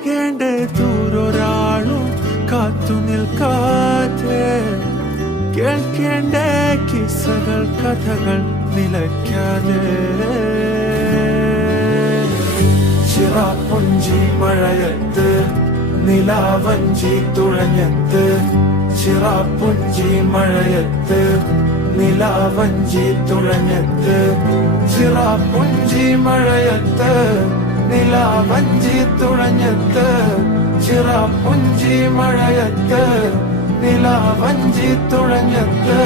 പോകേണ്ട ദൂരൊരാളും കാത്തു നിൽക്കാതെ കേൾക്കേണ്ട കിസ്സകൾ കഥകൾ നിലയ്ക്കാതെ ചിറാപ്പുഞ്ചി മഴയത്ത് നിലാവഞ്ചി തുഴഞ്ഞത്ത് ചിറാപ്പുഞ്ചി മഴയത്ത് നിലാവഞ്ചി തുഴഞ്ഞത്ത് ചിറാപ്പുഞ്ചി മഴയത്ത് നിലാവഞ്ചി തുഴഞ്ഞത്ത് ചിറാപ്പുഞ്ചി മഴയത്ത് നിലാവഞ്ചി തുഴഞ്ഞത്ത്